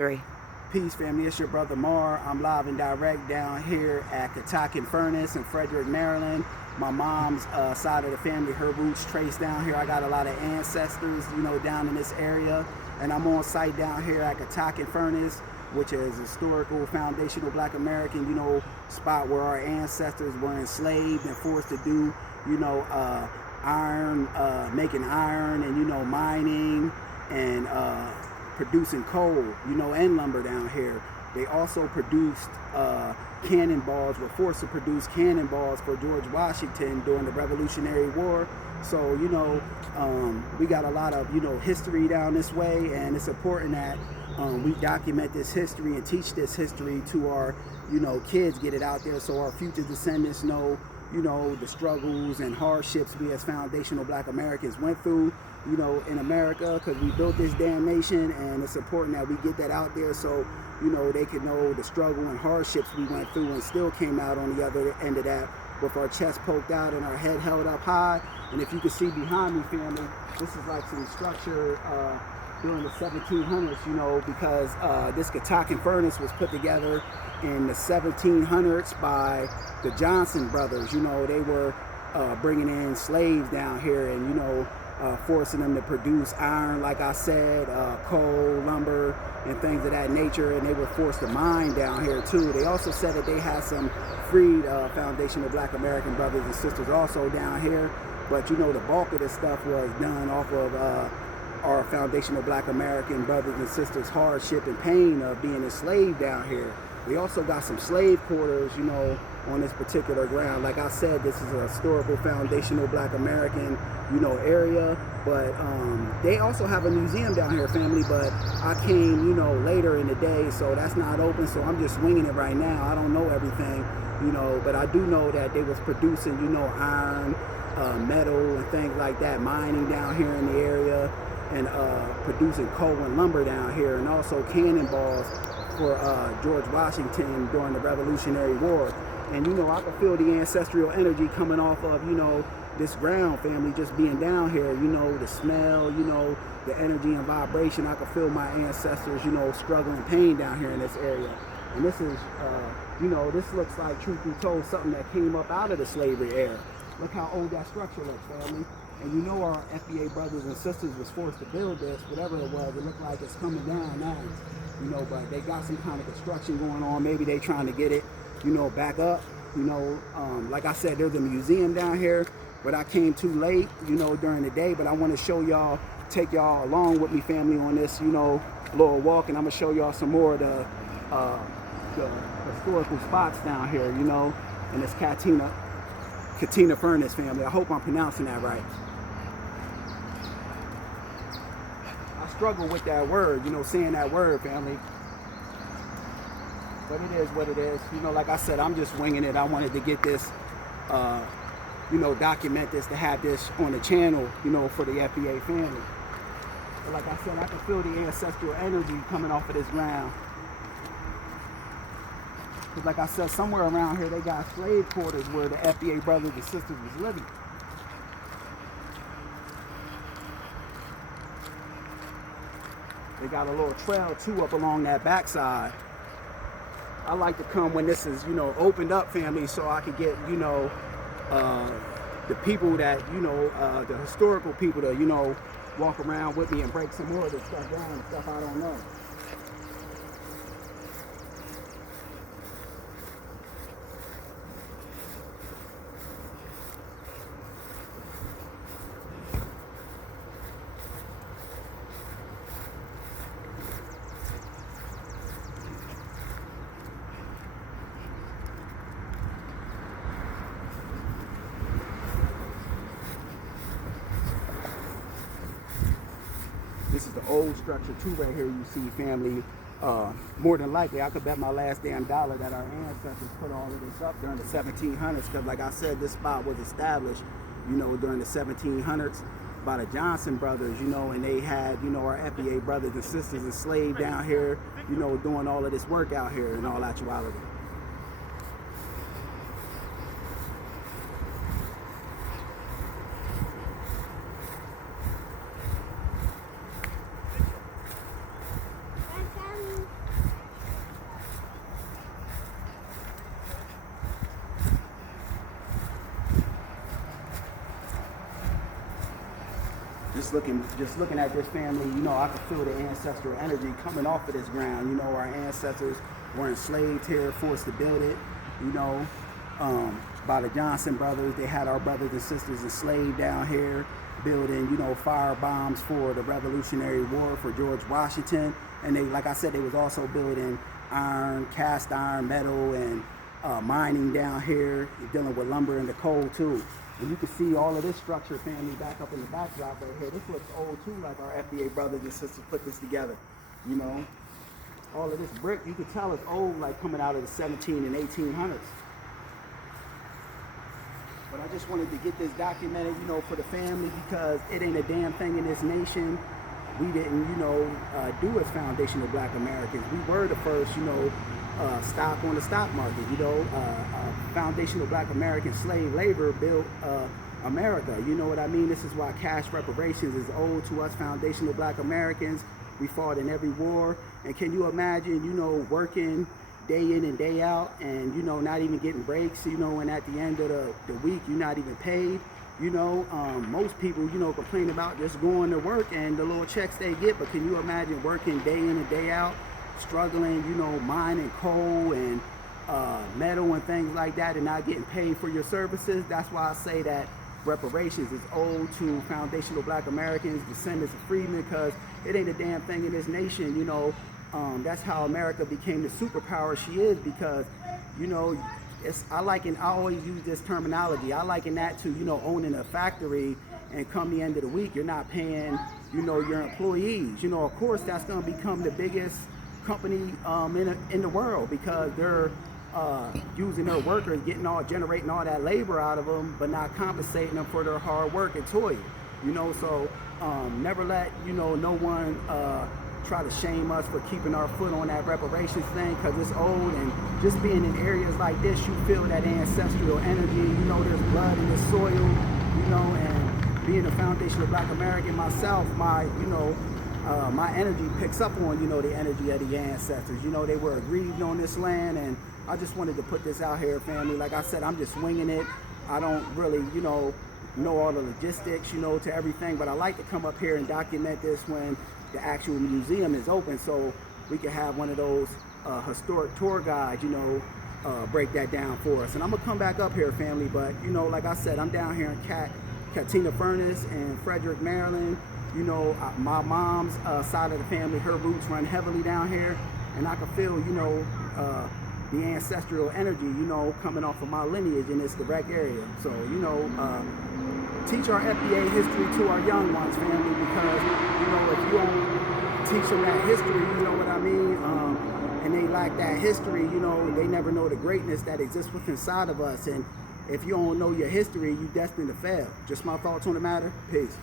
3. Peace, family. It's your brother Mar. I'm live and direct down here at Catoctin Furnace in Fredrick, Maryland. My mom's side of the family, her roots trace down here. I got a lot of ancestors, down in this area. And I'm on site down here at Catoctin Furnace, which is a historical, foundational Black American, spot where our ancestors were enslaved and forced to do, iron, making iron and, mining and producing coal, and lumber down here. They also produced cannonballs, were forced to produce cannonballs for George Washington during the Revolutionary War. So, we got a lot of, history down this way, and it's important that we document this history and teach this history to our, kids, get it out there so our future descendants know, the struggles and hardships we as foundational Black Americans went through, in America, because we built this damn nation, and it's important that we get that out there so, they can know the struggle and hardships we went through and still came out on the other end of that with our chest poked out and our head held up high. And if you can see behind me, family, this is like some structure during the 1700s, because this Catoctin furnace was put together in the 1700s by the Johnson brothers. They were bringing in slaves down here and, forcing them to produce iron, like I said, coal, lumber, and things of that nature, and they were forced to mine down here too. They also said that they had some freed foundational Black American brothers and sisters also down here, but the bulk of this stuff was done off of our foundational Black American brothers and sisters' hardship and pain of being enslaved down here. We also got some slave quarters, on this particular ground. Like I said, this is a historical foundational Black American, area, but they also have a museum down here, family, but I came, later in the day, so that's not open, so I'm just winging it right now. I don't know everything, but I do know that they was producing, iron, metal, and things like that, mining down here in the area, and producing coal and lumber down here, and also cannonballs for George Washington during the Revolutionary War. And I can feel the ancestral energy coming off of, this ground, family, just being down here, the smell, the energy and vibration. I can feel my ancestors, struggle and pain down here in this area. And this is, this looks like, truth be told, something that came up out of the slavery era. Look how old that structure looks, family. And our FBA brothers and sisters was forced to build this, whatever it was. It looked like it's coming down now, but they got some kind of construction going on. Maybe they trying to get it, back up. Like I said, there's a museum down here, but I came too late, during the day. But I want to show y'all, take y'all along with me, family, on this, little walk, and I'm gonna show y'all some more of the historical spots down here, in this Catoctin furnace, family. I hope I'm pronouncing that right. I struggle with that word, saying that word, family. But it is what it is. Like I said, I'm just winging it. I wanted to get this, document this, to have this on the channel, for the FBA family. But like I said, I can feel the ancestral energy coming off of this ground. Because like I said, somewhere around here, they got slave quarters where the FBA brothers and sisters was living. They got a little trail too up along that backside. I like to come when this is, opened up, family, so I can get, the people that, the historical people to, walk around with me and break some more of this stuff down and stuff I don't know. This is the old structure too right here, you see, family. More than likely, I could bet my last damn dollar that our ancestors put all of this up during the 1700s, because like I said, this spot was established, during the 1700s by the Johnson brothers, and they had, our FBA brothers and sisters enslaved down here, doing all of this work out here in all actuality. just looking at this family, you know, I can feel the ancestral energy coming off of this ground. You know, our ancestors were enslaved here, forced to build it, you know, by the Johnson brothers. They had our brothers and sisters enslaved down here, building, you know, fire bombs for the Revolutionary War for George Washington. And they, like I said, they was also building iron, cast iron, metal, and mining down here, dealing with lumber and the coal too. And you can see all of this structure, family, back up in the backdrop right here. This looks old too, like our FBA brothers and sisters put this together. You know, all of this brick, you can tell it's old, like coming out of the 17 and 1800s. But I just wanted to get this documented, you know, for the family, because it ain't a damn thing in this nation we didn't, you know, do as foundational Black Americans. We were the first, you know, stock on the stock market, you know, foundational Black American slave labor built America. You know what I mean? This is why cash reparations is owed to us foundational Black Americans. We fought in every war. And can you imagine, you know, working day in and day out and, you know, not even getting breaks, you know, and at the end of the week, you're not even paid. You know, most people, you know, complain about just going to work and the little checks they get. But can you imagine working day in and day out, struggling, you know, mining coal and metal and things like that and not getting paid for your services? That's why I say that reparations is owed to foundational Black Americans, descendants of freedmen, because it ain't a damn thing in this nation, you know. That's how America became the superpower she is, because, you know, I always use this terminology. I liken that to, you know, owning a factory, and come the end of the week, you're not paying, you know, your employees. You know, of course, that's going to become the biggest company in the world, because they're using their workers, generating all that labor out of them, but not compensating them for their hard work and toil. You know, so never let, you know, no one try to shame us for keeping our foot on that reparations thing, because it's old. And just being in areas like this, you feel that ancestral energy. You know, there's blood in the soil, you know. And being a foundational Black American myself, my energy picks up on, you know, the energy of the ancestors. You know, they were aggrieved on this land, and I just wanted to put this out here, family. Like I said, I'm just winging it. I don't really, you know all the logistics, you know, to everything, but I like to come up here and document this when the actual museum is open, so we can have one of those historic tour guides, you know, break that down for us. And I'm gonna come back up here, family, but, you know, like I said, I'm down here in Catoctin Furnace in Fredrick, Maryland. You know, my mom's side of the family, her roots run heavily down here, and I can feel, you know, the ancestral energy, you know, coming off of my lineage in this direct area. So, you know, teach our FBA history to our young ones, family, because, you know, if you don't teach them that history, you know what I mean, and they lack that history, you know, they never know the greatness that exists within inside of us. And if you don't know your history, you're destined to fail. Just my thoughts on the matter. Peace.